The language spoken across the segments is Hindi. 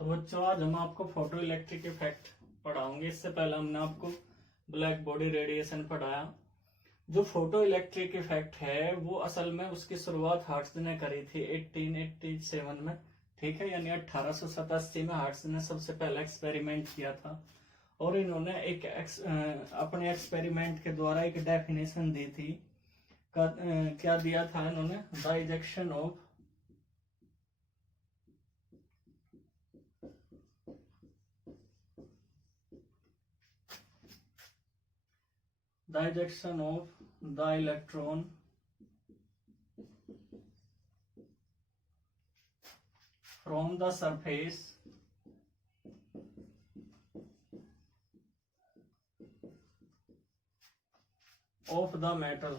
तो बच्चों आज हम आपको फोटो इलेक्ट्रिक इफेक्ट पढ़ाओगे। इससे पहले हमने आपको ब्लैक बॉडी रेडिएशन पढ़ाया। जो फोटो इलेक्ट्रिक इफेक्ट है वो असल में उसकी शुरुआत हार्ट्ज ने करी थी 1887 में, ठीक है, यानी 1887 में हार्ट्ज ने सबसे पहला एक्सपेरिमेंट किया था। और इन्होंने अपने एक्सपेरिमेंट के द्वारा एक डेफिनेशन दी थी। क्या दिया था इन्होंने? The ejection of the electron from the surface of the metal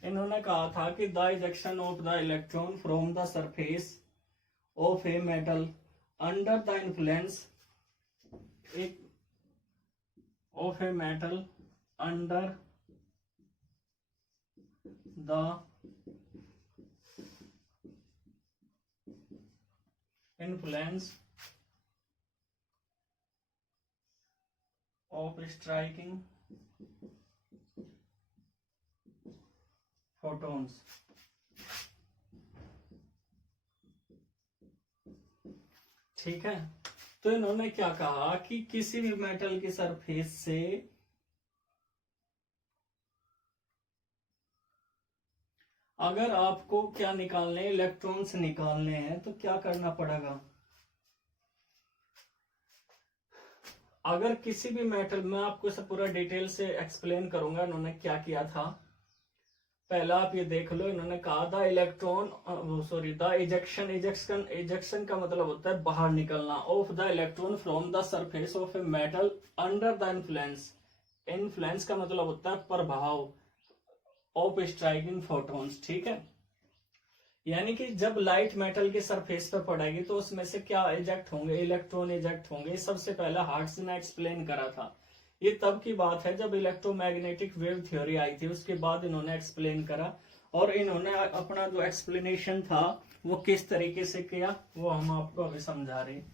इन्होंने कहा था कि the ejection of the electron from the surface of a metal under the influence of a metal under the influence of striking photons। ठीक है, तो इन्होंने क्या कहा कि किसी भी मेटल की सरफेस से अगर आपको क्या निकालने, इलेक्ट्रॉन्स निकालने हैं, तो क्या करना पड़ेगा? अगर किसी भी मेटल में, आपको इसे पूरा डिटेल से एक्सप्लेन करूंगा इन्होंने क्या किया था। पहला आप ये देख लो, इन्होंने कहा था द इजेक्शन का मतलब होता है बाहर निकलना, of the electron from the surface of a metal under the influence का मतलब होता है प्रभाव ऑफ स्ट्राइकिंग फोटॉन्स। ठीक है, यानी कि जब लाइट मेटल के सरफेस पे पड़ेगी तो उसमें से क्या इजेक्ट होंगे? इलेक्ट्रॉन इजेक्ट होंगे। सबसे पहले हार्ट्ज ने एक्सप्लेन करा था। ये तब की बात है जब इलेक्ट्रोमैग्नेटिक वेव थ्योरी आई थी, उसके बाद इन्होंने एक्सप्लेन करा। और इन्होंने अपना जो एक्सप्लेनेशन था वो किस तरीके से किया वो हम आपको अभी समझा रहे हैं।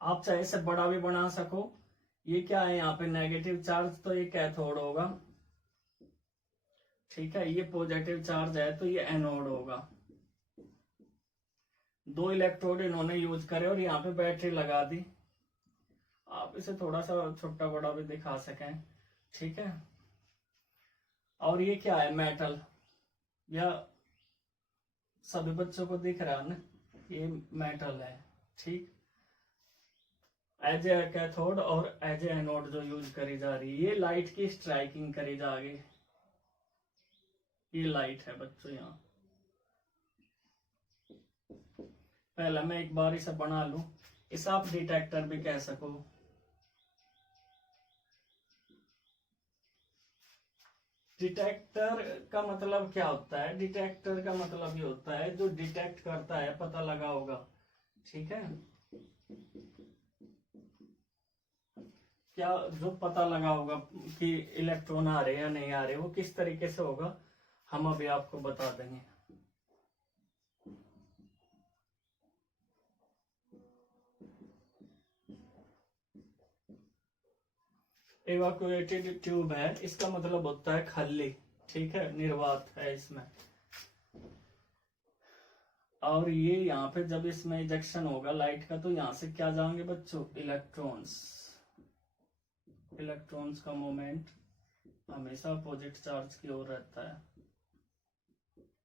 आप चाहे इसे बड़ा भी बना सको। ये क्या है यहाँ पे? नेगेटिव चार्ज, तो ये कैथोड होगा। ठीक है, ये पॉजिटिव चार्ज है तो ये एनोड होगा। दो इलेक्ट्रोड इन्होंने यूज करे और यहाँ पे बैटरी लगा दी। आप इसे थोड़ा सा छोटा बड़ा भी दिखा सकें। ठीक है, और ये क्या है? मेटल। या सभी बच्चों को दिख रहा है ना, ये मेटल है। ठीक, एज ए कैथोड और एज ए एनोड जो यूज करी जा रही है, ये लाइट की स्ट्राइकिंग करी जा रही है। ये लाइट है बच्चों। यहाँ पहले मैं एक बार इसे बना लूं। इसे आप डिटेक्टर भी कह सको। डिटेक्टर का मतलब क्या होता है? डिटेक्टर का मतलब ये होता है जो डिटेक्ट करता है, पता लगा होगा। ठीक है, क्या जो पता लगा होगा कि इलेक्ट्रॉन आ रहे या नहीं आ रहे, वो किस तरीके से होगा हम अभी आपको बता देंगे। इवाक्यूएटेड ट्यूब है, इसका मतलब होता है खल्ली। ठीक है, निर्वात है इसमें। और ये यहाँ पे जब इसमें इजेक्शन होगा लाइट का, तो यहाँ से क्या जाएंगे बच्चों? इलेक्ट्रॉन्स। इलेक्ट्रॉन्स का मोमेंट हमेशा अपोजिट चार्ज की ओर रहता है।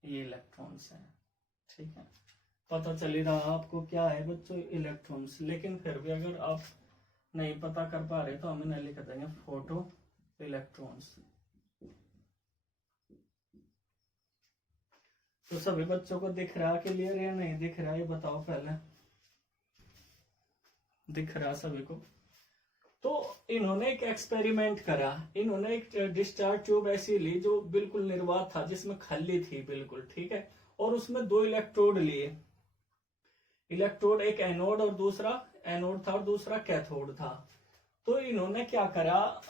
ये इलेक्ट्रॉन्स हैं। ठीक है, पता चल ही रहा आपको क्या है बच्चों? इलेक्ट्रॉन्स। लेकिन फिर भी अगर आप नहीं पता कर पा रहे तो हम इन्हें लिख देंगे फोटो इलेक्ट्रॉन्स। तो सभी बच्चों को दिख रहा, क्लियर या नहीं दिख रहा, ये बताओ पहले। दिख रहा सभी को। तो इन्होंने एक एक्सपेरिमेंट करा, इन्होंने एक डिस्चार्ज ट्यूब ऐसी ली जो बिल्कुल निर्वात था, जिसमें खल्ली थी बिल्कुल, ठीक है, और उसमें 2 इलेक्ट्रोड लिए। इलेक्ट्रोड, एक एनोड और दूसरा एनोड था और दूसरा कैथोड था। तो इन्होंने क्या करा,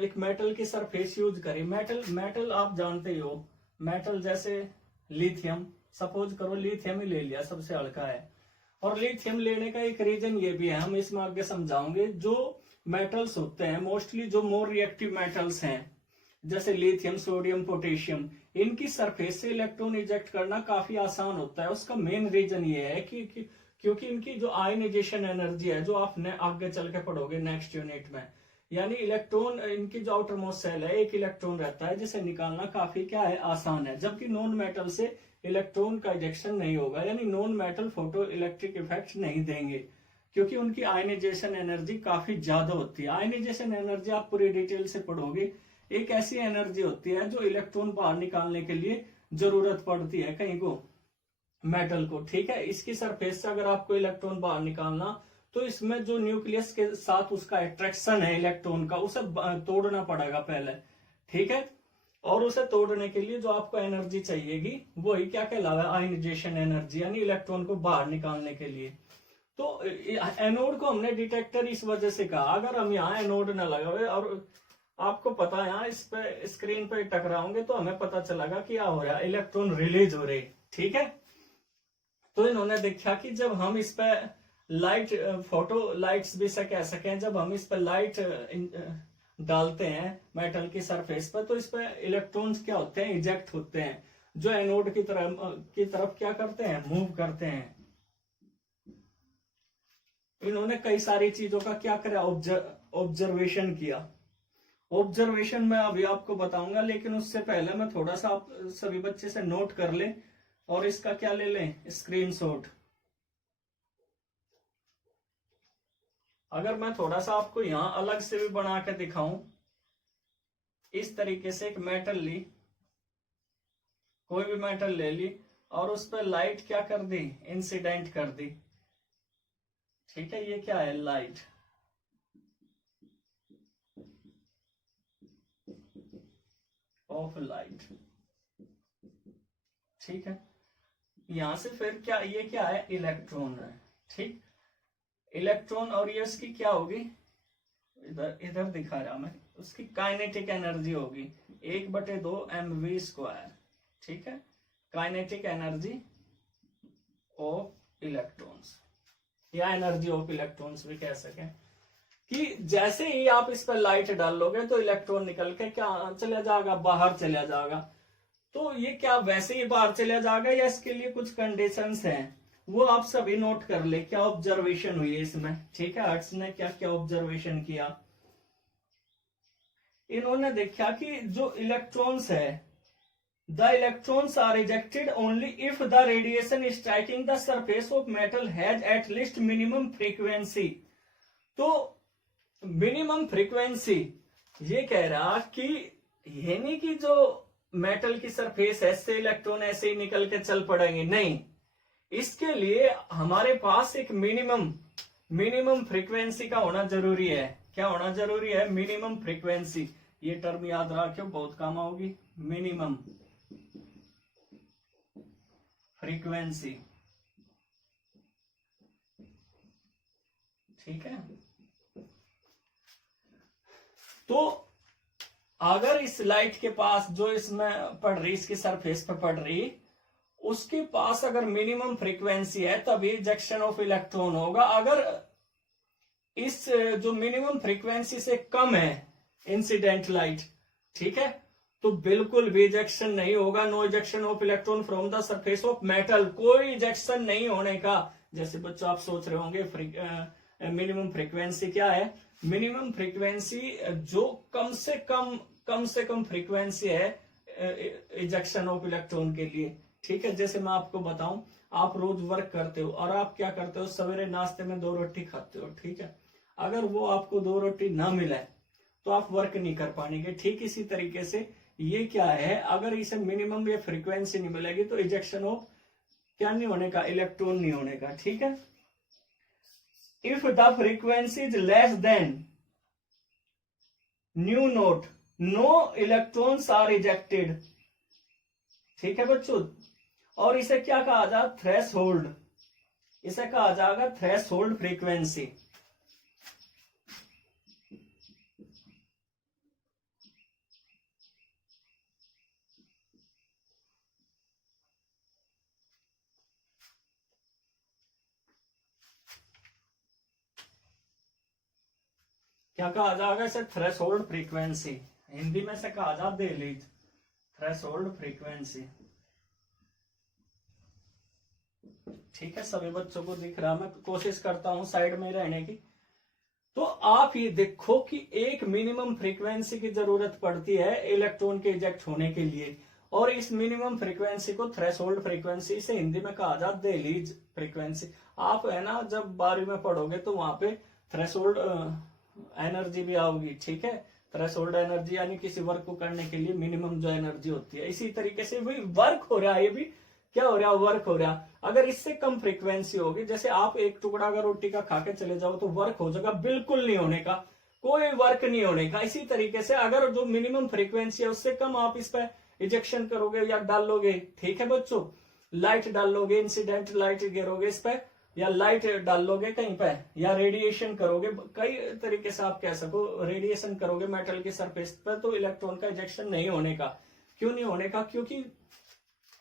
एक मेटल की सरफेस यूज करी। मेटल आप जानते ही हो, मेटल जैसे लिथियम, सपोज करो लिथियम ही ले लिया, सबसे हल्का है। और लिथियम लेने का एक रीजन ये भी है, हम इसमें आगे समझाओगे। जो मेटल्स होते हैं मोस्टली, जो मोर रिएक्टिव मेटल्स हैं जैसे लिथियम, सोडियम, पोटेशियम, इनकी सरफेस से इलेक्ट्रॉन इजेक्ट करना काफी आसान होता है। उसका मेन रीजन ये है कि क्योंकि इनकी जो आयनाइजेशन एनर्जी है, जो आप आगे चल के पढ़ोगे नेक्स्ट यूनिट में, यानी इलेक्ट्रॉन, इनकी जो आउटर मोस्ट सेल है, एक इलेक्ट्रॉन रहता है, जिसे निकालना काफी क्या है, आसान है। जबकि नॉन मेटल से इलेक्ट्रॉन का इजेक्शन नहीं होगा, यानी non metal photo electric effect नहीं देंगे, क्योंकि उनकी आयनाइजेशन एनर्जी काफी ज्यादा होती है। आयनाइजेशन एनर्जी आप पूरी डिटेल से पढ़ोगे, एक ऐसी एनर्जी होती है जो इलेक्ट्रॉन बाहर निकालने के लिए जरूरत पड़ती है कहीं को, मेटल को, ठीक है। इसकी सरफेस से अगर आपको इलेक्ट्रॉन बाहर निकालना, तो इसमें जो न्यूक्लियस के साथ उसका अट्रैक्शन है इलेक्ट्रॉन का, उसे तोड़ना पड़ेगा पहले, ठीक है। और उसे तोड़ने के लिए जो आपको एनर्जी चाहिएगी, वही क्या कहलावा, आयनाइजेशन एनर्जी, यानी इलेक्ट्रॉन को बाहर निकालने के लिए। तो एनोड को हमने डिटेक्टर इस वजह से कहा, अगर हम यहाँ एनोड न लगाए और आपको पता है यहाँ इस पे स्क्रीन पे टकराओगे, तो हमें पता चलेगा कि क्या हो रहा है, इलेक्ट्रॉन रिलीज हो रहे, ठीक है। तो इन्होंने देखा कि जब हम इस पे लाइट, फोटो लाइट्स भी से कह सकें, जब हम इस पे लाइट डालते हैं मेटल की सरफेस पर, तो इस पे इलेक्ट्रॉन्स क्या होते हैं, इजेक्ट होते हैं, जो एनोड की तरफ क्या करते हैं, मूव करते हैं। इन्होंने कई सारी चीजों का क्या करा, ऑब्जर्वेशन किया। ऑब्जर्वेशन मैं अभी आपको बताऊंगा, लेकिन उससे पहले मैं थोड़ा सा आप सभी बच्चे से नोट कर ले और इसका क्या ले लें, स्क्रीनशॉट। अगर मैं थोड़ा सा आपको यहां अलग से भी बना के दिखाऊं, इस तरीके से एक मेटल ली, कोई भी मेटल ले ली, और उस पर लाइट क्या कर दी, इंसिडेंट कर दी, ठीक है। ये क्या है, लाइट, ऑफ लाइट, ठीक है। यहां से फिर क्या, ये क्या है, इलेक्ट्रॉन है, ठीक। इलेक्ट्रॉन, और ये उसकी क्या होगी, इधर इधर दिखा रहा मैं, उसकी काइनेटिक एनर्जी होगी 1/2 mv², ठीक है। काइनेटिक एनर्जी ऑफ इलेक्ट्रॉन्स, या एनर्जी ऑफ इलेक्ट्रॉन्स भी कह सकें, कि जैसे ही आप इस पर लाइट डालोगे तो इलेक्ट्रॉन निकल के क्या चला जाएगा, बाहर चला जाएगा। तो ये क्या वैसे ही बाहर चला जाएगा, या इसके लिए कुछ कंडीशंस हैं, वो आप सभी नोट कर ले, क्या ऑब्जर्वेशन हुई है इसमें, ठीक है। हर्ट्ज ने क्या क्या ऑब्जर्वेशन किया, इन्होंने देखा कि जो इलेक्ट्रॉन्स है, the electrons are ejected only if the radiation striking the surface of metal has at least minimum frequency. तो मिनिमम फ्रीक्वेंसी ये कह रहा कि ये नहीं कि जो मेटल की सरफेस ऐसे इलेक्ट्रॉन ऐसे ही निकल के चल पड़ेंगे, नहीं, इसके लिए हमारे पास एक मिनिमम फ्रीक्वेंसी का होना जरूरी है। क्या होना जरूरी है, मिनिमम फ्रीक्वेंसी। ये टर्म याद रखियो, बहुत काम आओगी, मिनिमम फ्रीक्वेंसी, ठीक है। तो अगर इस लाइट के पास जो इसमें पड़ रही, इसकी सरफेस पे पड़ रही, उसके पास अगर मिनिमम फ्रीक्वेंसी है, तभी इजेक्शन ऑफ इलेक्ट्रॉन होगा। अगर इस जो मिनिमम फ्रीक्वेंसी से कम है इंसिडेंट लाइट, ठीक है, तो बिल्कुल भी इजेक्शन नहीं होगा। No ejection of electron from the surface of metal, कोई इजेक्शन नहीं होने का। जैसे बच्चों आप सोच रहे होंगे मिनिमम फ्रीक्वेंसी क्या है, मिनिमम फ्रीक्वेंसी जो कम से कम फ्रीक्वेंसी है इजेक्शन ऑफ इलेक्ट्रॉन के लिए, ठीक है। जैसे मैं आपको बताऊं, आप रोज वर्क करते हो और आप क्या करते हो, सवेरे नाश्ते में 2 रोटी खाते हो, ठीक है। अगर वो आपको 2 रोटी ना मिले तो आप वर्क नहीं कर पाएंगे। ठीक इसी तरीके से ये क्या है, अगर इसे मिनिमम ये फ्रीक्वेंसी नहीं मिलेगी तो इजेक्शन ऑफ क्या नहीं होने का, इलेक्ट्रॉन नहीं होने का, ठीक है। If the frequency is less than nu naught no electrons are ejected. ठीक है बच्चों, और इसे क्या कहा जा, थ्रेश होल्ड, इसे कहा जाएगा थ्रेश होल्ड फ्रीक्वेंसी। क्या कहा जाएगा इसे, थ्रेशोल्ड फ्रीक्वेंसी, हिंदी में से कहा जा दहलीज, थ्रेशोल्ड फ्रीक्वेंसी। ठीक है, सभी बच्चों को दिख रहा, मैं कोशिश करता हूं साइड में रहने की। तो आप ये देखो कि एक मिनिमम फ्रीक्वेंसी की जरूरत पड़ती है इलेक्ट्रॉन के इजेक्ट होने के लिए, और इस मिनिमम फ्रीक्वेंसी को थ्रेशोल्ड फ्रीक्वेंसी से हिंदी में कहा जाता दहलीज फ्रीक्वेंसी। आप है ना जब 12वीं में पढ़ोगे तो वहां पे थ्रेशोल्ड एनर्जी भी आओगी। ठीक है, थ्रेशोल्ड एनर्जी यानी किसी वर्क को करने के लिए मिनिमम जो एनर्जी होती है। इसी तरीके से वही वर्क हो रहा है, ये भी क्या हो रहा है, वर्क हो रहा। अगर इससे कम फ्रीक्वेंसी होगी, जैसे आप एक टुकड़ा अगर रोटी का खा के चले जाओ तो वर्क हो जाएगा, बिल्कुल नहीं होने का, कोई वर्क नहीं होने का। इसी तरीके से अगर जो मिनिमम फ्रीक्वेंसी है उससे कम आप इस पर इजेक्शन करोगे या डालोगे, ठीक है बच्चों, लाइट डालोगे, इंसिडेंट लाइट गिरोगे इस पर, या लाइट डालोगे कहीं पे, या रेडिएशन करोगे, कई तरीके से आप कह सको, रेडिएशन करोगे मेटल के सरफेस पर, तो इलेक्ट्रॉन का इजेक्शन नहीं होने का। क्यों नहीं होने का, क्योंकि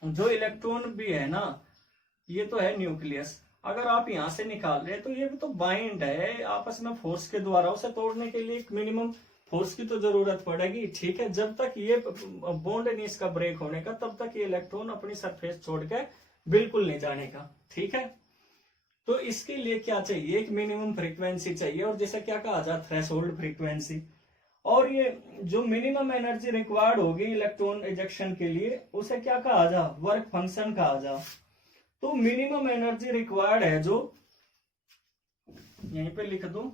जो इलेक्ट्रॉन भी है ना, ये तो है न्यूक्लियस, अगर आप यहां से निकाल रहे हैं तो ये भी तो बाइंड है आपस में फोर्स के द्वारा, उसे तोड़ने के लिए एक मिनिमम फोर्स की तो जरूरत पड़ेगी। ठीक है, जब तक ये बॉन्ड नहीं इसका ब्रेक होने का, तब तक ये इलेक्ट्रॉन अपनी सरफेस छोड़ के बिल्कुल नहीं जाने का। ठीक है, तो इसके लिए क्या चाहिए, एक मिनिमम फ्रीक्वेंसी चाहिए, और जिसे क्या कहा जाए, थ्रेशोल्ड फ्रीक्वेंसी। और ये जो मिनिमम एनर्जी रिक्वायर्ड होगी इलेक्ट्रॉन इजेक्शन के लिए, उसे क्या कहा जा, वर्क फंक्शन कहा जा। तो मिनिमम एनर्जी रिक्वायर्ड है जो, यहीं पे लिख दूं,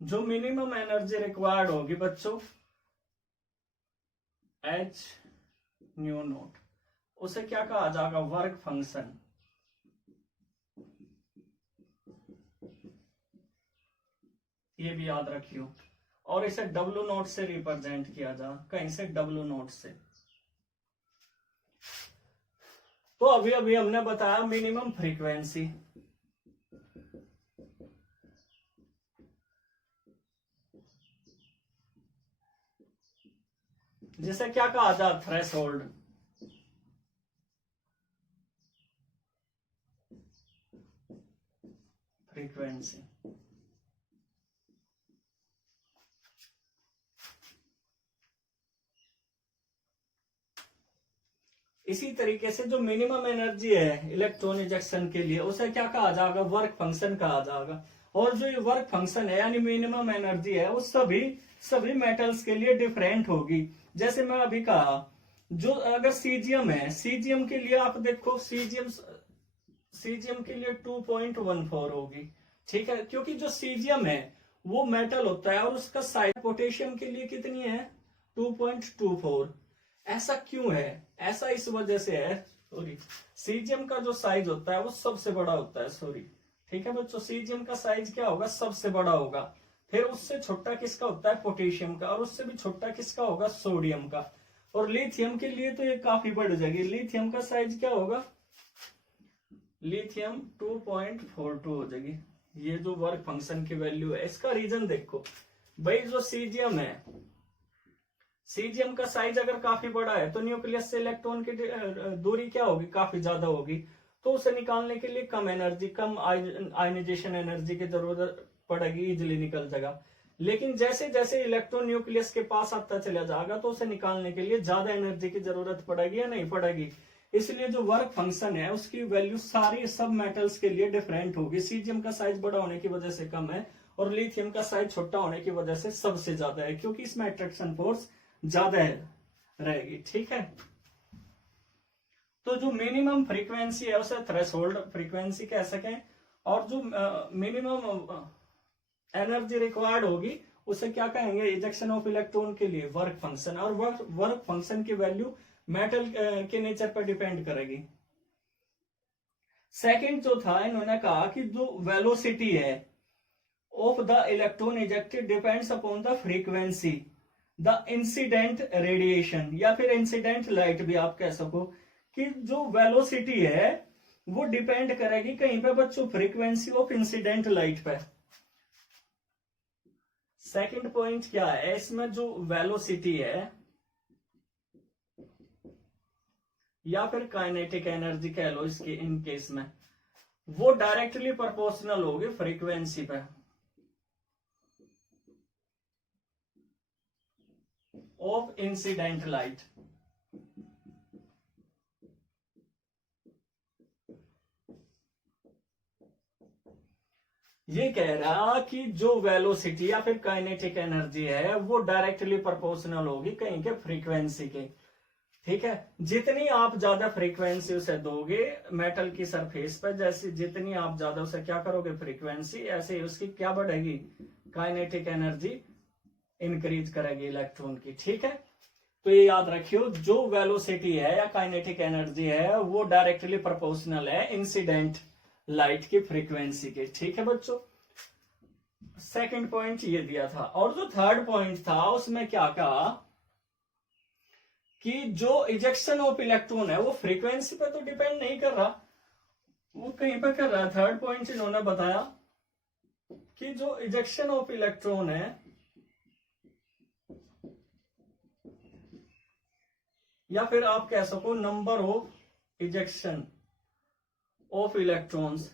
जो मिनिमम एनर्जी रिक्वायर्ड होगी बच्चों, एच न्यू नोट, उसे क्या कहा जाएगा, वर्क फंक्शन। ये भी याद रखियो, और इसे डब्ल्यू नोट से रिप्रेजेंट किया जा, कहीं से डब्ल्यू नोट से। तो अभी अभी हमने बताया मिनिमम फ्रीक्वेंसी, जिसे क्या कहा जाए, थ्रेशोल्ड। फ्रीक्वेंसी इसी तरीके से जो मिनिमम एनर्जी है इलेक्ट्रॉन इजेक्शन के लिए, उसे क्या कहा जाएगा, वर्क फंक्शन कहा जाएगा। और जो ये वर्क फंक्शन है यानी मिनिमम एनर्जी है, वो सभी मेटल्स के लिए डिफरेंट होगी। जैसे मैं अभी कहा, जो अगर सीजियम है, सीजियम के लिए आप देखो, सीजियम के लिए 2.14 होगी। ठीक है, क्योंकि जो सीजियम है वो मेटल होता है, और उसका साइज पोटेशियम के लिए कितनी है, 2.24। ऐसा क्यों है, ऐसा इस वजह से है, सॉरी, सीजियम का जो साइज होता है वो सबसे बड़ा होता है, सॉरी। ठीक है बच्चों, सीजियम का साइज क्या होगा, सबसे बड़ा होगा। फिर उससे छोटा किसका होता है, पोटेशियम का, और उससे भी छोटा किसका होगा, सोडियम का। और लिथियम के लिए तो ये काफी बढ़ जाएगी, लिथियम का साइज क्या होगा, लिथियम 2.42 हो जाएगी। ये जो वर्क फंक्शन की वैल्यू है, इसका रीजन देखो भाई, जो सीजियम है, सीजियम का साइज अगर काफी बड़ा है तो न्यूक्लियस से इलेक्ट्रॉन की दूरी क्या होगी, काफी ज्यादा होगी। तो उसे निकालने के लिए कम एनर्जी, कम आयनाइजेशन एनर्जी की जरूरत पड़ेगी, इजिली निकल जाएगा। लेकिन जैसे जैसे इलेक्ट्रॉन न्यूक्लियस के पास आता चला जाएगा, तो उसे निकालने के लिए ज्यादा एनर्जी की जरूरत पड़ेगी या नहीं पड़ेगी। इसलिए जो वर्क फंक्शन है उसकी वैल्यू सारी सब मेटल्स के लिए डिफरेंट होगी। सीजियम का साइज बड़ा होने की वजह से कम है, और लिथियम का साइज छोटा होने की वजह से सबसे ज्यादा है, क्योंकि इसमें अट्रैक्शन फोर्स ज्यादा रहेगी। ठीक है, तो जो मिनिमम फ्रीक्वेंसी है उसे थ्रेशोल्ड फ्रीक्वेंसी कह सकें, और जो मिनिमम एनर्जी रिक्वायर्ड होगी उसे क्या कहेंगे, इजेक्शन ऑफ इलेक्ट्रॉन के लिए वर्क फंक्शन। और वर्क फंक्शन की वैल्यू मेटल के नेचर पर डिपेंड करेगी। सेकंड जो था, इन्होंने कहा कि जो वेलोसिटी है of the electron ejected depends upon the frequency the incident radiation, या फिर इंसिडेंट लाइट भी आप कह सको, कि जो वेलोसिटी है वो डिपेंड करेगी कहीं पे बच्चों, फ्रीक्वेंसी ऑफ इंसिडेंट लाइट पे। सेकंड पॉइंट क्या है इसमें, जो वेलोसिटी है या फिर काइनेटिक एनर्जी कह लो इसके इन केस में, वो डायरेक्टली प्रोपोर्शनल होगी फ्रीक्वेंसी पे ऑफ इंसिडेंट लाइट। ये कह रहा कि जो वेलोसिटी या फिर काइनेटिक एनर्जी है वो डायरेक्टली प्रोपोर्शनल होगी कहीं के फ्रीक्वेंसी के। ठीक है, जितनी आप ज्यादा फ्रीक्वेंसी उसे दोगे मेटल की सरफेस पर, जैसे जितनी आप ज्यादा उसे क्या करोगे फ्रीक्वेंसी, ऐसे ही उसकी क्या बढ़ेगी, काइनेटिक एनर्जी इंक्रीज करेगी इलेक्ट्रॉन की। ठीक है, तो ये याद रखियो, जो वेलोसिटी है या काइनेटिक एनर्जी है वो डायरेक्टली प्रोपोर्शनल है इंसिडेंट लाइट की फ्रीक्वेंसी के। ठीक है बच्चों, सेकंड पॉइंट ये दिया था। और जो थर्ड पॉइंट था उसमें क्या कहा कि जो इजेक्शन ऑफ इलेक्ट्रॉन है वो फ्रीक्वेंसी पे तो डिपेंड नहीं कर रहा, वो कहीं पे कर रहा है। थर्ड पॉइंट इन्होंने बताया कि जो इजेक्शन ऑफ इलेक्ट्रॉन है या फिर आप कह सको number of ejection of electrons,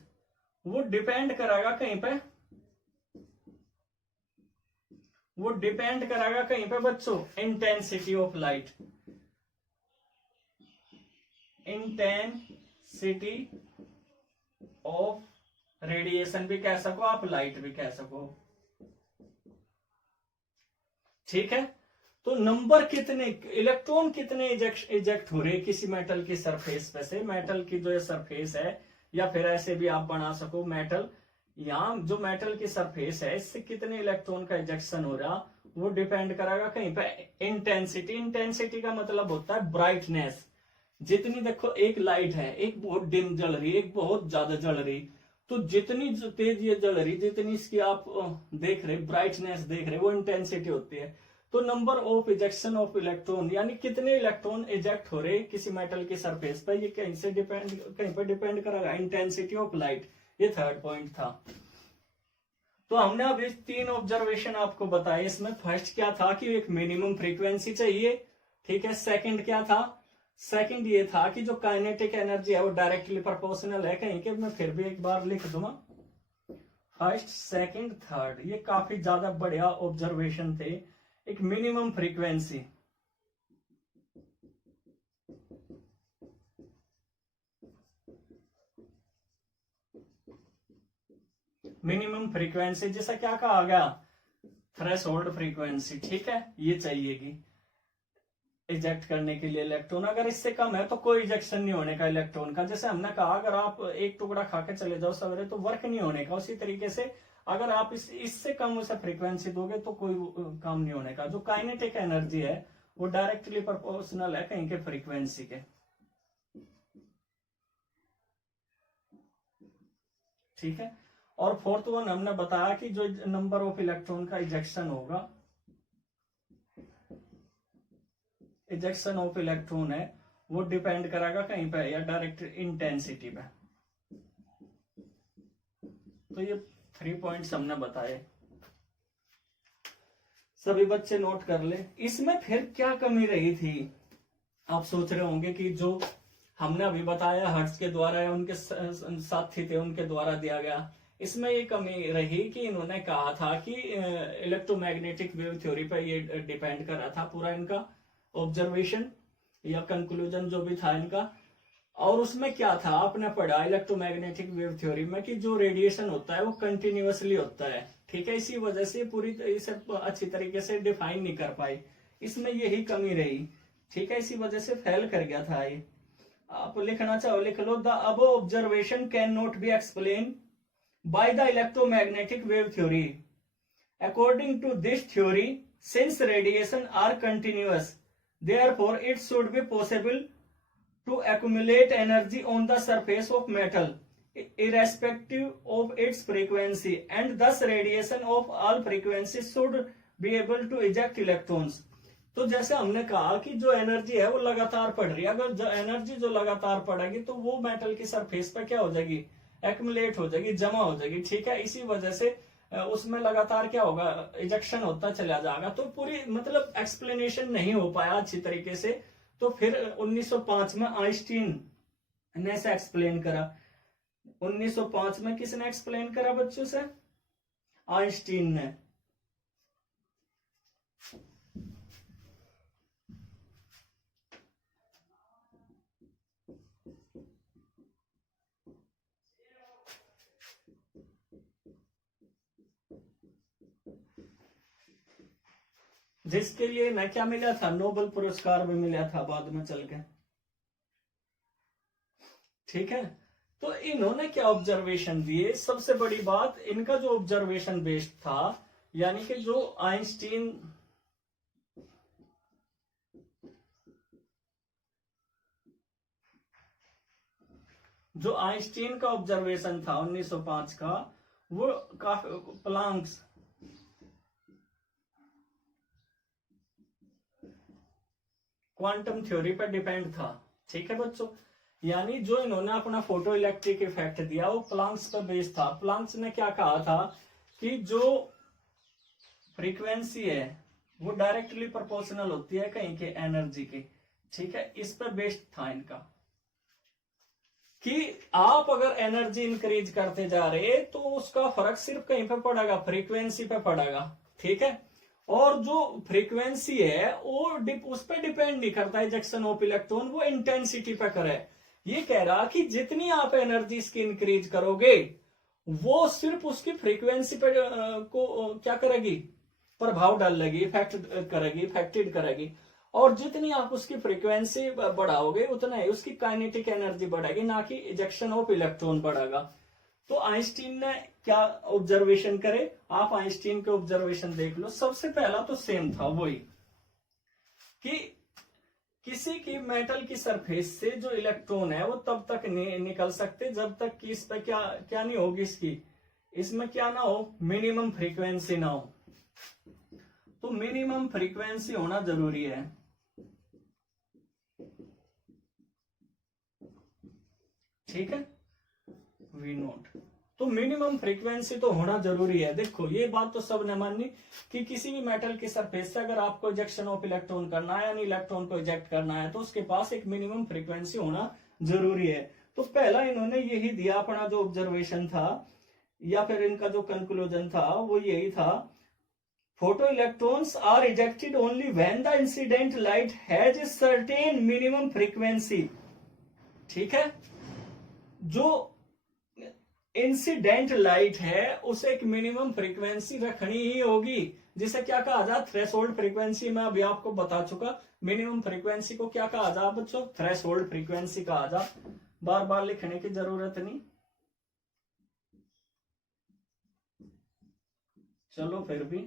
वो डिपेंड करेगा कहीं पे, वो डिपेंड करेगा कहीं पे बच्चों, intensity of light, intensity of radiation भी कह सको आप, लाइट भी कह सको। ठीक है, तो नंबर कितने इलेक्ट्रॉन कितने इजेक्ट हो रहे किसी मेटल की सरफेस पे से, मेटल की जो सरफेस है, या फिर ऐसे भी आप बना सको मेटल, यहां जो मेटल की सरफेस है इससे कितने इलेक्ट्रॉन का इजेक्शन हो रहा, वो डिपेंड करेगा कहीं पे इंटेंसिटी। इंटेंसिटी का मतलब होता है ब्राइटनेस। जितनी देखो एक लाइट है, एक बहुत डिम जल रही, एक बहुत ज्यादा जल रही, तो जितनी तेज ये जल रही, जितनी इसकी आप देख रहे ब्राइटनेस देख रहे, वो इंटेंसिटी होती है। तो number of ejection of electron, यानी कितने इलेक्ट्रॉन इजेक्ट हो रहे किसी मेटल की सरफेस पर, ये कहीं से डिपेंड, कहीं पर डिपेंड करेगा इंटेंसिटी ऑफ लाइट। ये थर्ड पॉइंट था। तो हमने अब इस 3 ऑब्जर्वेशन आपको बताए। इसमें फर्स्ट क्या था कि एक मिनिमम फ्रीक्वेंसी चाहिए। ठीक है, सेकंड क्या था, सेकंड ये था कि जो काइनेटिक एनर्जी है वो डायरेक्टली प्रोपोर्शनल है कहीं के, मैं फिर भी एक बार लिख दूंगा, फर्स्ट सेकंड थर्ड, ये काफी ज्यादा बढ़िया ऑब्जर्वेशन थे। एक मिनिमम फ्रीक्वेंसी, मिनिमम फ्रीक्वेंसी जैसा क्या कहा गया, थ्रेशोल्ड फ्रीक्वेंसी। ठीक है, ये चाहिएगी इजेक्ट करने के लिए इलेक्ट्रॉन। अगर इससे कम है तो कोई इजेक्शन नहीं होने का इलेक्ट्रॉन का। जैसे हमने कहा अगर आप एक टुकड़ा खा के चले जाओ सवेरे तो वर्क नहीं होने का, उसी तरीके से अगर आप इससे कम उसे फ्रीक्वेंसी दोगे तो कोई काम नहीं होने का। जो काइनेटिक एनर्जी है वो डायरेक्टली प्रोपोर्शनल है कहीं के फ्रीक्वेंसी के। ठीक है, और फोर्थ वन हमने बताया कि जो नंबर ऑफ इलेक्ट्रॉन का इजेक्शन होगा, इजेक्शन ऑफ इलेक्ट्रॉन है वो डिपेंड करेगा कहीं पे या डायरेक्ट इंटेंसिटी पे। तो ये 3 पॉइंट्स हमने बताए, सभी बच्चे नोट कर ले। इसमें फिर क्या कमी रही थी, आप सोच रहे होंगे कि जो हमने अभी बताया हर्ट्ज के द्वारा या उनके साथी थे उनके द्वारा दिया गया, इसमें ये कमी रही कि इन्होंने कहा था कि इलेक्ट्रोमैग्नेटिक वेव थ्योरी पर ये डिपेंड कर रहा था पूरा इनका ऑब्जर्वेशन या कंक्लूजन जो भी था इनका। और उसमें क्या था, आपने पढ़ा इलेक्ट्रोमैग्नेटिक वेव थ्योरी में कि जो रेडिएशन होता है वो कंटिन्यूअसली होता है। ठीक है, इसी वजह से पूरी इसे अच्छी तरीके से डिफाइन नहीं कर पाई, इसमें यही कमी रही। ठीक है, इसी वजह से फेल कर गया था ये। आप लिखना चाहो लिख लो, the above observation can not be explain by the electromagnetic wave theory. According to this theory, since radiation are continuous, therefore it should be possible to accumulate energy on the surface of metal irrespective of its frequency, and thus radiation of all frequencies should be able to eject electrons. तो जैसे हमने कहा कि जो एनर्जी है वो लगातार बढ़ रही है, अगर जो एनर्जी जो लगातार बढ़ेगी तो वो मेटल की सरफेस पर क्या हो जाएगी, एक्युमुलेट हो जाएगी, जमा हो जाएगी, ठीक है। इसी वजह से उसमें लगातार क्या होगा, इजेक्शन होता चला जाएगा। तो पूरी मतलब एक्सप्लेनेशन नहीं हो पाया अच्छी तरीके से, तो फिर 1905 में आइंस्टीन ने से एक्सप्लेन करा। 1905 में किसने एक्सप्लेन करा बच्चों से, आइंस्टीन ने। जिसके लिए न क्या मिला था, नोबेल पुरस्कार भी मिला था बाद में चल के, ठीक है। तो इन्होंने क्या ऑब्जर्वेशन दिए, सबसे बड़ी बात इनका जो ऑब्जर्वेशन बेस्ड था, यानी कि जो आइंस्टीन का ऑब्जर्वेशन था 1905 का, वो काफी प्लांक्स क्वांटम थ्योरी पर डिपेंड था, ठीक है बच्चों। यानी जो इन्होंने अपना फोटो इलेक्ट्रिक इफेक्ट दिया वो प्लांक्स पर बेस्ड था। प्लांक्स ने क्या कहा था कि जो फ्रीक्वेंसी है वो डायरेक्टली प्रोपोर्शनल होती है कहीं के एनर्जी की, ठीक है। इस पर बेस्ड था इनका कि आप अगर एनर्जी इंक्रीज करते जा रहे तो उसका फर्क सिर्फ कहीं पे पड़ेगा, फ्रीक्वेंसी पे पड़ेगा, ठीक है। और जो फ्रीक्वेंसी है वो उस पर डिपेंड नहीं करता इजेक्शन ऑफ इलेक्ट्रॉन, वो इंटेंसिटी पे करे। ये कह रहा कि जितनी आप एनर्जी इसकी इंक्रीज करोगे वो सिर्फ उसकी फ्रीक्वेंसी पे को क्या करेगी, प्रभाव डालेगी, इफेक्ट करेगी, इफेक्टेड करेगी। और जितनी आप उसकी फ्रीक्वेंसी बढ़ाओगे उतना ही उसकी काइनेटिक एनर्जी बढ़ेगी, ना कि इजेक्शन ऑफ इलेक्ट्रॉन बढ़ेगा। तो आइंस्टीन ने क्या ऑब्जर्वेशन करे, आप आइंस्टीन के ऑब्जर्वेशन देख लो। सबसे पहला तो सेम था वही कि किसी की मेटल की सरफेस से जो इलेक्ट्रॉन है वो तब तक नहीं निकल सकते जब तक कि इस पे क्या नहीं होगी, इसमें क्या ना हो, मिनिमम फ्रीक्वेंसी ना हो। तो मिनिमम फ्रीक्वेंसी होना जरूरी है, ठीक है, वी नोट। तो मिनिमम फ्रीक्वेंसी तो होना जरूरी है। देखो ये बात तो सबने मानी कि किसी भी मेटल की सरफेस से अगर आपको इजेक्शन ऑफ इलेक्ट्रॉन करना है यानी इलेक्ट्रॉन को इजेक्ट करना है तो उसके पास एक मिनिमम फ्रीक्वेंसी होना जरूरी है। तो पहला इन्होंने यही दिया, अपना जो ऑब्जर्वेशन था या फिर इनका जो कंक्लूजन था वो यही था, photo electrons are ejected only when the incident light has a certain minimum frequency, ठीक है। जो इंसिडेंट लाइट है उसे एक मिनिमम फ्रीक्वेंसी रखनी ही होगी, जिसे क्या कहा जाए, थ्रेशोल्ड फ्रीक्वेंसी। मैं अभी आपको बता चुका, मिनिमम फ्रीक्वेंसी को क्या कहा जाए बच्चों, थ्रेशोल्ड फ्रीक्वेंसी कहा जाए, बार बार लिखने की जरूरत नहीं। चलो फिर भी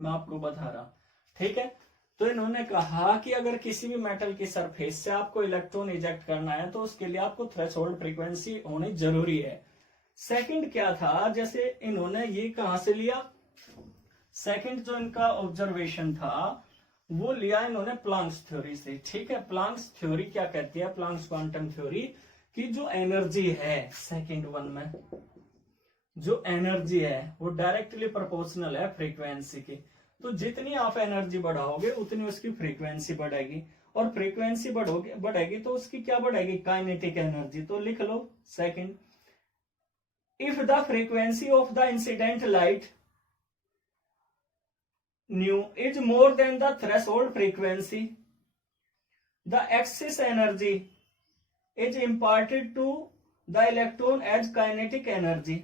मैं आपको बता रहा, ठीक है। तो इन्होंने कहा कि अगर किसी भी मेटल की सरफेस से आपको इलेक्ट्रॉन इजेक्ट करना है तो उसके लिए आपको थ्रेशोल्ड फ्रीक्वेंसी होनी जरूरी है। सेकंड क्या था, जैसे इन्होंने ये कहां से लिया, सेकंड जो इनका ऑब्जर्वेशन था वो लिया इन्होंने प्लांक्स थ्योरी से, ठीक है। प्लांक्स थ्योरी क्या कहती है, प्लांक्स क्वांटम थ्योरी, कि जो एनर्जी है सेकंड वन में जो एनर्जी है वो डायरेक्टली प्रोपोर्शनल है फ्रीक्वेंसी की। तो जितनी आप एनर्जी बढ़ाओगे उतनी उसकी फ्रीक्वेंसी बढ़ेगी, और फ्रीक्वेंसी बढ़ेगी तो उसकी क्या बढ़ेगी, काइनेटिक एनर्जी। तो लिख लो second, if the frequency of the incident light nu is more than the threshold frequency, the excess energy is imparted to the electron as kinetic energy.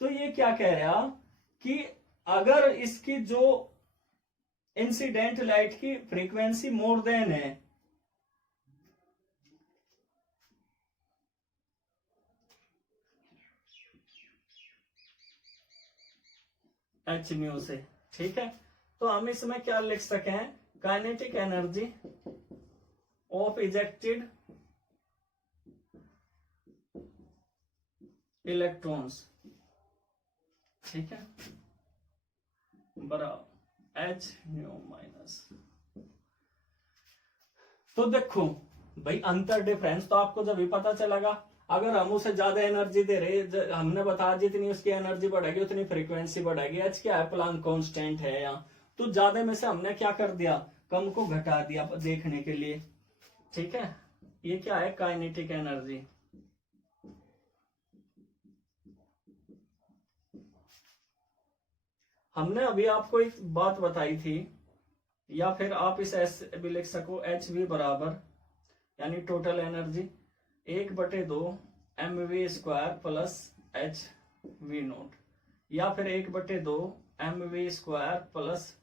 तो ये क्या कह रहा कि अगर इसकी जो इंसिडेंट लाइट की फ्रीक्वेंसी मोर देन है एच न्यू से, ठीक है। तो हम इसमें क्या लिख सके हैं, kinetic energy of ejected electrons, ठीक है, बराबर एच न्यू माइनस। तो देखो भाई अंतर डिफरेंस तो आपको जब भी पता चलेगा, अगर हम उसे ज्यादा एनर्जी दे रहे, हमने बताया जितनी उसकी एनर्जी बढ़ेगी उतनी फ्रीक्वेंसी बढ़ेगी। एच क्या है, प्लांक कांस्टेंट है यहाँ, तो ज्यादा में से हमने क्या कर दिया, कम को घटा दिया देखने के लिए, ठीक है। ये क्या है, काइनेटिक एनर्जी। हमने अभी आपको एक बात बताई थी, या फिर आप इसे ऐसे भी लिख सको, एच वी बराबर यानी total energy 1/2 mv² plus H we note, या फिर 1/2 mv² plus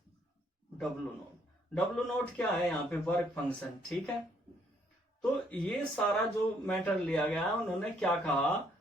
W note. W note क्या है यहाँ पे, वर्क फंक्शन, ठीक है। तो ये सारा जो मैटर लिया गया है, उन्होंने क्या कहा,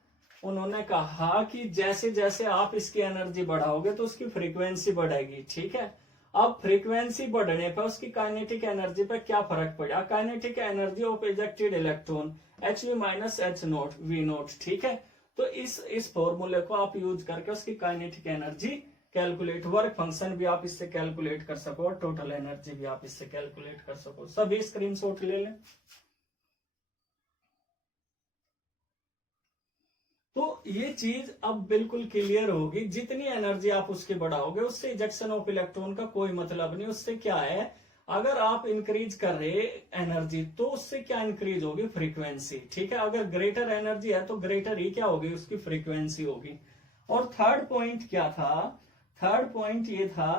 उन्होंने कहा कि जैसे जैसे आप इसकी एनर्जी बढ़ाओगे तो उसकी फ्रीक्वेंसी बढ़ेगी, ठीक है। अब फ्रीक्वेंसी बढ़ने पर उसकी काइनेटिक एनर्जी पर क्या फर्क पड़ा, kinetic energy of ejected electron H V minus H naught V naught, ठीक है। तो इस फॉर्मूले को आप यूज करके उसकी kinetic energy calculate, work function भी आप इससे कैलकुलेट कर सको और टोटल एनर्जी भी आप इससे कैलकुलेट कर सको। सभी स्क्रीनशॉट ले लें। तो ये चीज अब बिल्कुल क्लियर होगी, जितनी एनर्जी आप उसकी बढ़ाओगे उससे इजेक्शन ऑफ इलेक्ट्रॉन का कोई मतलब नहीं। उससे क्या है, अगर आप इंक्रीज कर रहे एनर्जी तो उससे क्या इंक्रीज होगी, फ्रीक्वेंसी, ठीक है। अगर ग्रेटर एनर्जी है तो ग्रेटर ही क्या होगी, उसकी फ्रीक्वेंसी होगी। और थर्ड पॉइंट क्या था, थर्ड पॉइंट ये था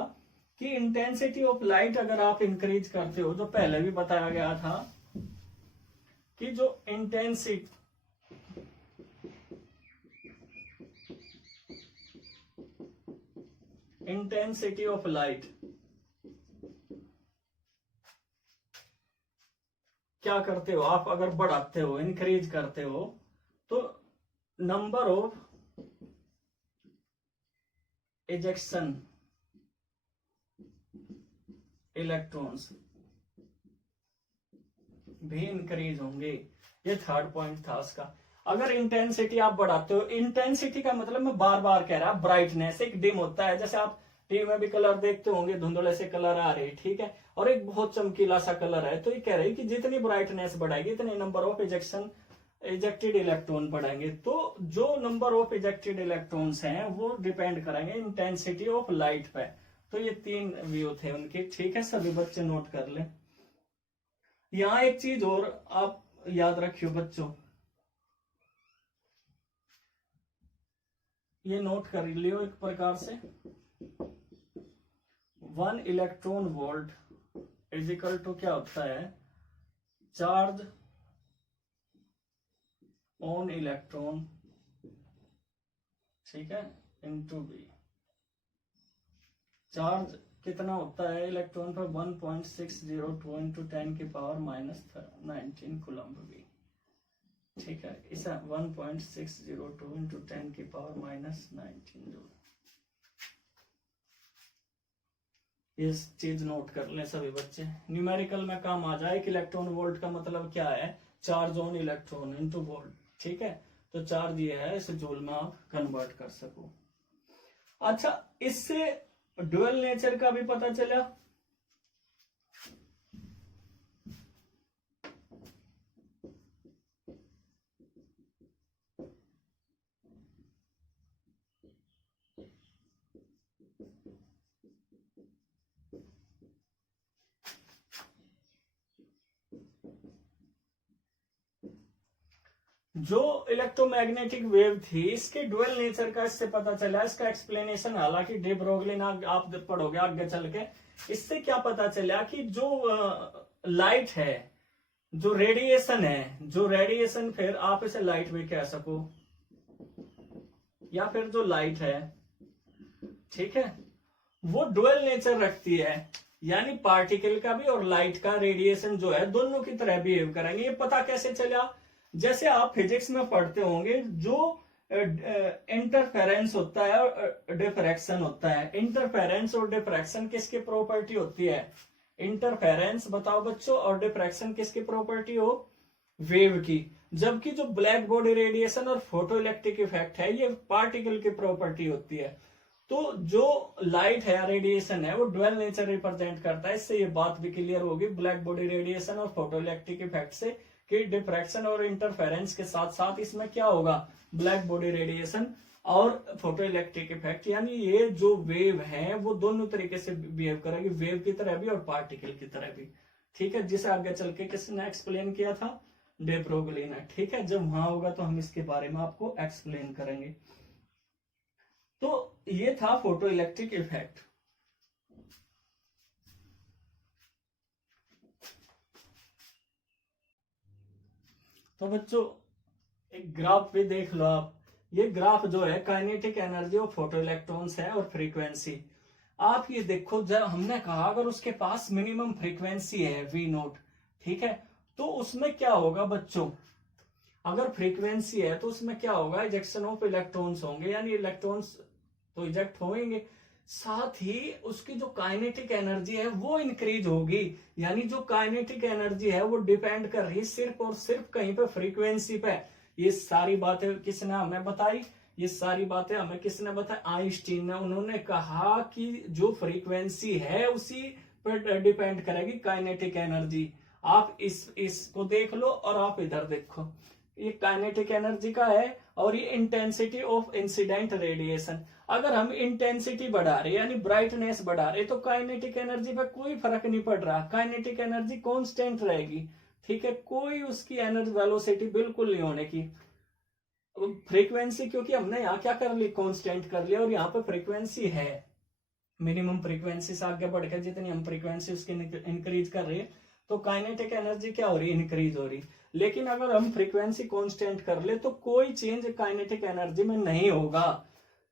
कि इंटेंसिटी ऑफ लाइट अगर आप इंक्रीज करते हो, जो पहले भी बताया गया था कि जो इंटेंसिटी ऑफ लाइट क्या करते हो आप, अगर बढ़ाते हो, इंक्रीज करते हो, तो नंबर ऑफ इजेक्शन इलेक्ट्रॉन्स भी इंक्रीज होंगे। ये थर्ड पॉइंट था उसका। अगर इंटेंसिटी आप बढ़ाते हो, इंटेंसिटी का मतलब मैं बार बार कह रहा, ब्राइटनेस एक डिम होता है, जैसे आप टीवी में भी कलर देखते होंगे, धुंधले से कलर आ रहे, ठीक है, और एक बहुत चमकीला सा कलर है। तो ये कह रही कि जितनी ब्राइटनेस बढ़ाएगी इतने नंबर ऑफ इजेक्टेड इलेक्ट्रॉन बढ़ेंगे। तो जो नंबर ऑफ इजेक्टेड इलेक्ट्रॉन्स हैं वो डिपेंड करेंगे इंटेंसिटी ऑफ लाइट पे। तो ये 3 व्यू थे उनके, ठीक है, सभी बच्चे नोट कर ले। यहाँ एक चीज और आप याद रखियो बच्चों, ये नोट कर लियो एक प्रकार से, 1 electron volt is equal to क्या होता है, चार्ज ऑन इलेक्ट्रॉन, ठीक है, इनटू बी। चार्ज कितना होता है इलेक्ट्रॉन पर, 1.602 इंटू 10 की पावर -19 कूलम्ब बी, ठीक है। इसे 1.602 इंटू 10 की पावर -19 जूल। ये चीज नोट कर ले सभी बच्चे, न्यूमेरिकल में काम आ जाए कि इलेक्ट्रॉन वोल्ट का मतलब क्या है, charge on electron into volt, ठीक है। तो चार्ज ये है, इसे जूल में आप कन्वर्ट कर सको। अच्छा, इससे ड्यूअल नेचर का भी पता चला। जो इलेक्ट्रोमैग्नेटिक वेव थी इसके ड्यूअल नेचर का इससे पता चला। इसका एक्सप्लेनेशन हालांकि डे ब्रोगलिन आप पढ़ोगे आगे चल के। इससे क्या पता चला कि जो लाइट है, जो रेडिएशन है, जो रेडिएशन, फिर आप इसे लाइट भी कह सको, या फिर जो लाइट है, ठीक है, वो ड्यूअल नेचर रखती है, यानी पार्टिकल का भी और लाइट का रेडिएशन जो है दोनों की तरह बिहेव करेंगे। ये पता कैसे चला, जैसे आप फिजिक्स में पढ़ते होंगे, जो इंटरफेरेंस होता है और डिफ्रैक्शन होता है। इंटरफेरेंस और डिफ्रैक्शन किसकी प्रॉपर्टी होती है? इंटरफेरेंस बताओ बच्चों, और डिफ्रैक्शन किसकी प्रॉपर्टी हो? वेव की। जबकि जो ब्लैक बॉडी रेडिएशन और फोटो इलेक्ट्रिक इफेक्ट है ये पार्टिकल की प्रॉपर्टी होती है। तो जो लाइट है, रेडिएशन है, वो ड्वेल नेचर रिप्रेजेंट करता है। इससे ये बात भी क्लियर होगी ब्लैक बॉडी रेडिएशन और फोटो इलेक्ट्रिक इफेक्ट से कि डिफ्रैक्शन और इंटरफेरेंस के साथ साथ इसमें क्या होगा? ब्लैक बॉडी रेडिएशन और फोटो इलेक्ट्रिक इफेक्ट, यानी ये जो वेव है वो दोनों तरीके से बिहेव करेगी, वेव की तरह भी और पार्टिकल की तरह भी। ठीक है, जिसे आगे चल के किसने एक्सप्लेन किया था? डे ब्रोगली ने। ठीक है, जब वहां होगा तो हम इसके बारे में आपको एक्सप्लेन करेंगे। तो ये था फोटो इलेक्ट्रिक इफेक्ट। तो बच्चों एक ग्राफ भी देख लो आप। ये ग्राफ जो है काइनेटिक एनर्जी और फोटो इलेक्ट्रॉन्स है और फ्रीक्वेंसी। आप ये देखो, जब हमने कहा अगर उसके पास मिनिमम फ्रीक्वेंसी है वी नोट, ठीक है, तो उसमें क्या होगा बच्चों? अगर फ्रीक्वेंसी है तो उसमें क्या होगा? इजेक्शन ऑफ इलेक्ट्रॉन्स होंगे, यानी इलेक्ट्रॉन्स तो इजेक्ट होंगे, साथ ही उसकी जो काइनेटिक एनर्जी है वो इंक्रीज होगी। यानी जो काइनेटिक एनर्जी है वो डिपेंड कर रही है सिर्फ और सिर्फ कहीं पे? फ्रीक्वेंसी पे। ये सारी बातें किसने हमें बताई? ये सारी बातें हमें किसने बताई? आइंस्टीन ने। उन्होंने कहा कि जो फ्रीक्वेंसी है उसी पर डिपेंड करेगी काइनेटिक एनर्जी। आप इसको देख लो और आप इधर देखो, ये काइनेटिक एनर्जी का है और ये इंटेंसिटी ऑफ इंसिडेंट रेडिएशन। अगर हम इंटेंसिटी बढ़ा रहे यानी ब्राइटनेस बढ़ा रहे तो काइनेटिक एनर्जी पे कोई फर्क नहीं पड़ रहा, काइनेटिक एनर्जी कांस्टेंट रहेगी। ठीक है, कोई उसकी एनर्जी वेलोसिटी बिल्कुल नहीं होने की। फ्रीक्वेंसी क्योंकि हमने यहाँ क्या कर ली? कांस्टेंट कर लिया, और यहाँ पे फ्रीक्वेंसी है मिनिमम फ्रीक्वेंसी से आगे बढ़कर जितनी हम फ्रीक्वेंसी उसकी इंक्रीज कर रहे हैं तो काइनेटिक एनर्जी क्या हो रही है? इंक्रीज हो रही। लेकिन अगर हम फ्रीक्वेंसी कांस्टेंट कर ले तो कोई चेंज काइनेटिक एनर्जी में नहीं होगा।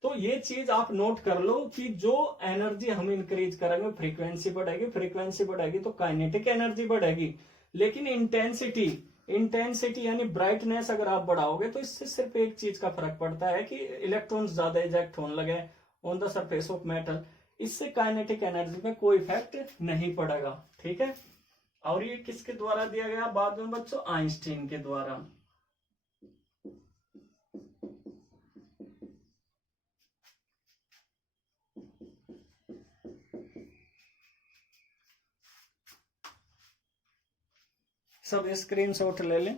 तो ये चीज आप नोट कर लो कि जो एनर्जी हम इंक्रीज करेंगे फ्रीक्वेंसी बढ़ेगी, फ्रीक्वेंसी बढ़ेगी तो काइनेटिक एनर्जी बढ़ेगी। लेकिन इंटेंसिटी, इंटेंसिटी यानी ब्राइटनेस अगर आप बढ़ाओगे तो इससे सिर्फ एक चीज का फर्क पड़ता है कि इलेक्ट्रॉन्स ज्यादा इजेक्ट होने लगे on the surface of metal. इससे काइनेटिक एनर्जी पे कोई इफेक्ट नहीं पड़ेगा। ठीक है, और ये किसके द्वारा दिया गया बाद में बच्चों? आइंस्टीन के द्वारा। सब स्क्रीनशॉट ले लें।